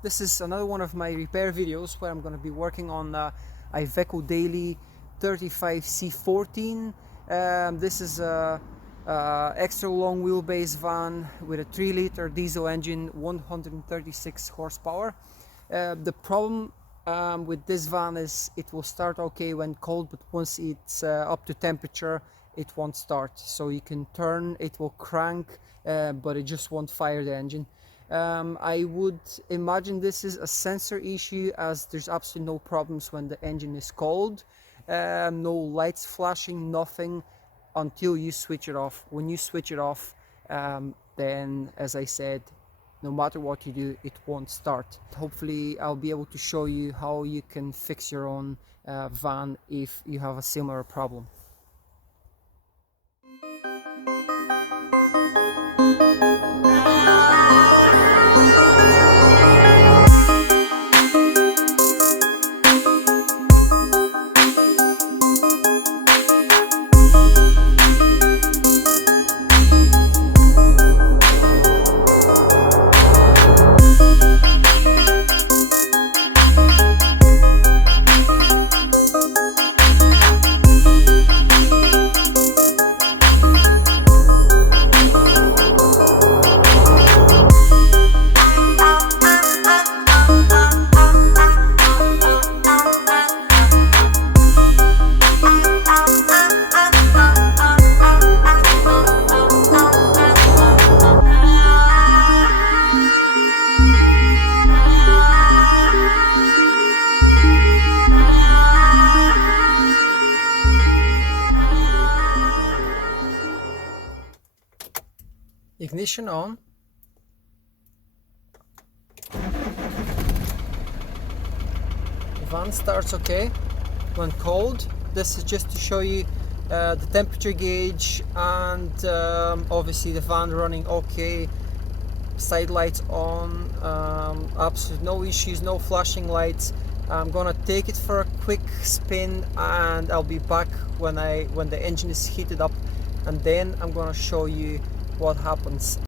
This is another one of my repair videos where I'm going to be working on Iveco Daily 35C14. This is a extra long wheelbase van with a 3-liter diesel engine, 136 horsepower. The problem with this van is it will start okay when cold, but once it's up to temperature it won't start. So you can turn, it will crank, but it just won't fire the engine. I would imagine this is a sensor issue, as there's absolutely no problems when the engine is cold. No lights flashing, nothing, until you switch it off. When you switch it off, then, as I said, no matter what you do, it won't start. Hopefully I'll be able to show you how you can fix your own van if you have a similar problem. Ignition on. The van starts okay when cold. This is just to show you the temperature gauge, and obviously the van running okay. Side lights on, absolutely no issues, no flashing lights. I'm gonna take it for a quick spin and I'll be back when the engine is heated up, and then I'm gonna show you what happens.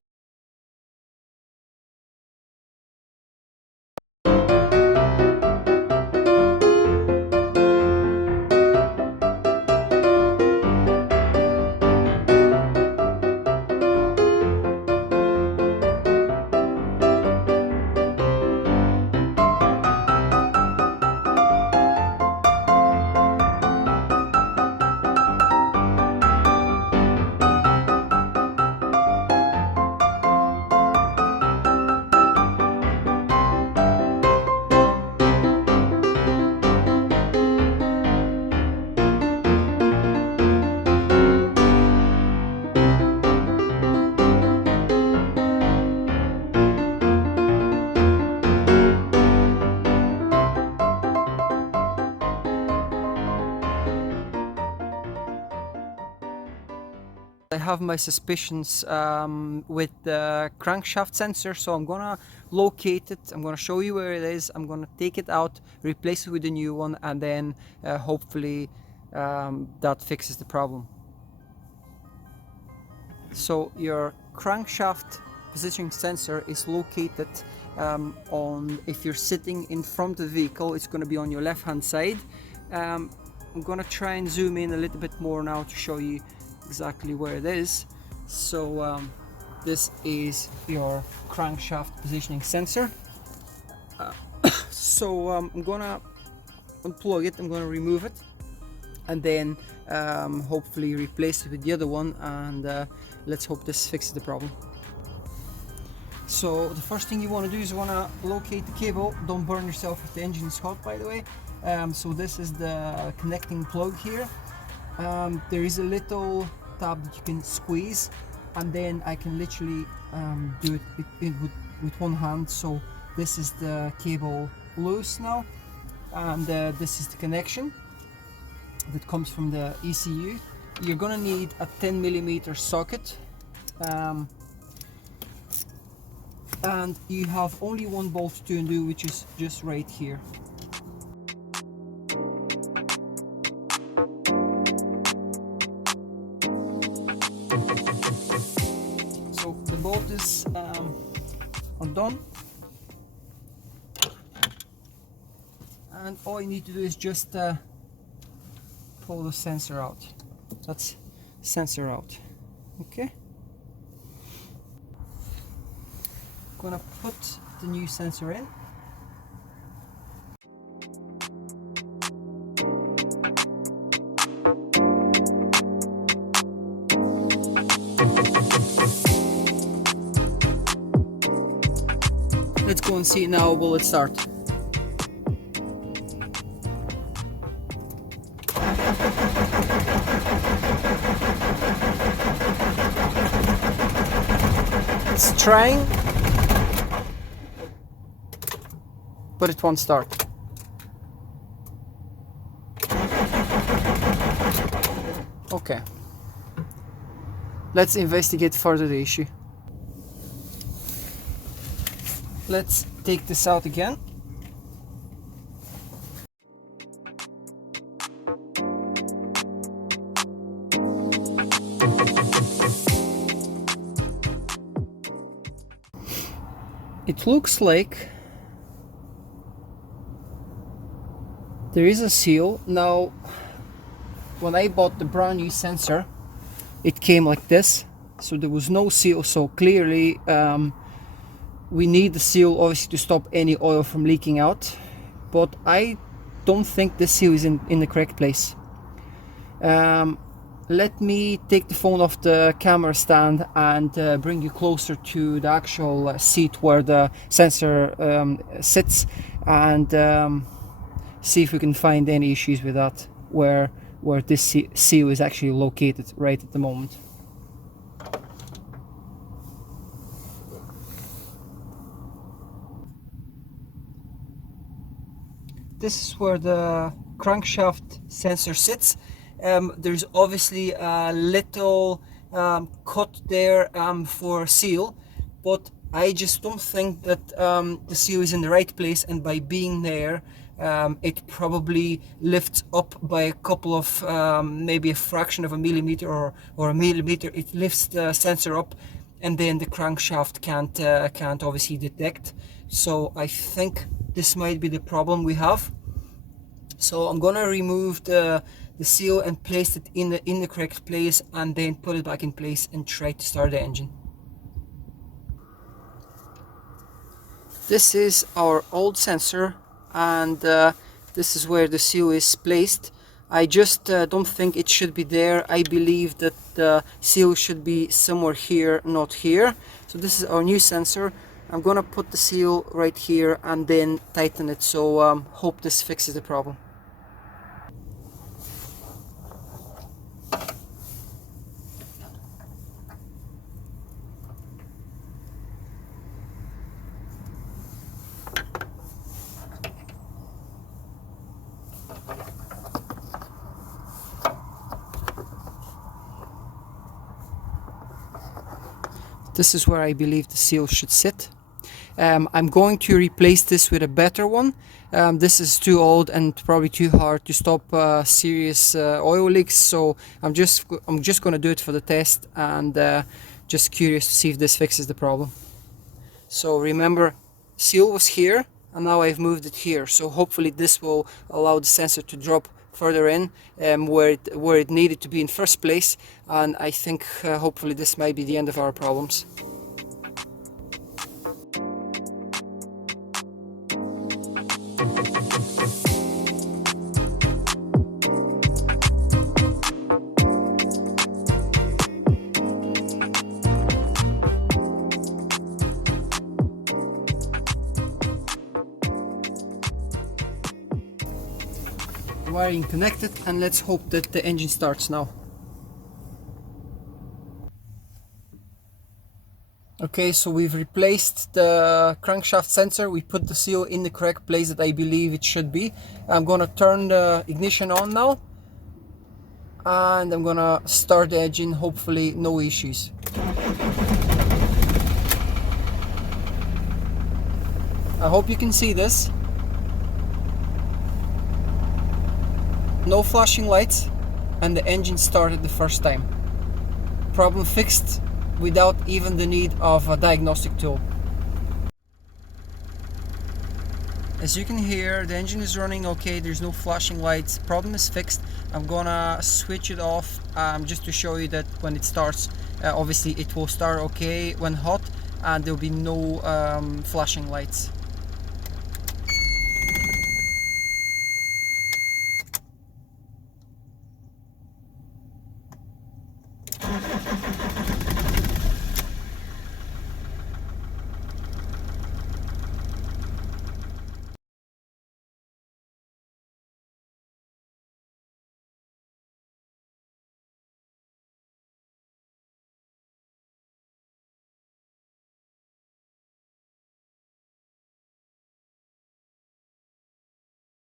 I have my suspicions with the crankshaft sensor, so I'm gonna locate it, I'm gonna show you where it is, I'm gonna take it out, replace it with a new one, and then hopefully that fixes the problem. So your crankshaft positioning sensor is located on, if you're sitting in front of the vehicle, it's going to be on your left hand side. I'm going to try and zoom in a little bit more now to show you exactly where it is. So this is your crankshaft positioning sensor. So I'm gonna unplug it, I'm gonna remove it, and then hopefully replace it with the other one, and let's hope this fixes the problem. So the first thing you want to do is you want to locate the cable. Don't burn yourself if the engine is hot, by the way. So this is the connecting plug here. There is a little tab that you can squeeze, and then I can literally do it with one hand. So this is the cable loose now, and this is the connection that comes from the ECU. You're gonna need a 10mm socket, and you have only one bolt to undo, which is just right here. So the bolt is undone. and all you need to do is just pull the sensor out. That's sensor out. Okay, gonna put the new sensor in. Let's go and see now, will it start? It's trying, but it won't start. Okay, let's investigate further the issue. Let's take this out again. It looks like there is a seal. Now, when I bought the brand new sensor, it came like this, so there was no seal. So clearly we need the seal obviously to stop any oil from leaking out, but I don't think the seal is in the correct place. Let me take the phone off the camera stand and bring you closer to the actual seat where the sensor sits, and see if we can find any issues with that, where this seal is actually located right at the moment. This is where the crankshaft sensor sits. There's obviously a little cut there for seal, but I just don't think that the seal is in the right place, and by being there it probably lifts up by a couple of maybe a fraction of a millimeter or a millimeter. It lifts the sensor up, and then the crankshaft can't obviously detect. So I think this might be the problem we have. So I'm gonna remove the seal and place it in the correct place, and then put it back in place and try to start the engine. This is our old sensor, and this is where the seal is placed. I just don't think it should be there. I believe that the seal should be somewhere here, not here. So this is our new sensor. I'm gonna put the seal right here and then tighten it, so hope this fixes the problem. This is where I believe the seal should sit. I'm going to replace this with a better one. This is too old and probably too hard to stop serious oil leaks, so I'm just going to do it for the test, and just curious to see if this fixes the problem. So remember, seal was here and now I've moved it here, so hopefully this will allow the sensor to drop further in where it needed to be in first place, and I think hopefully this might be the end of our problems. Wiring connected, and let's hope that the engine starts now. Okay, so we've replaced the crankshaft sensor. We put the seal in the correct place that I believe it should be. I'm gonna turn the ignition on now, and I'm gonna start the engine. Hopefully no issues. I hope you can see this. No flashing lights, and the engine started the first time. Problem fixed without even the need of a diagnostic tool. As you can hear, the engine is running okay, there's no flashing lights, problem is fixed. I'm gonna switch it off just to show you that when it starts, obviously it will start okay when hot and there'll be no flashing lights.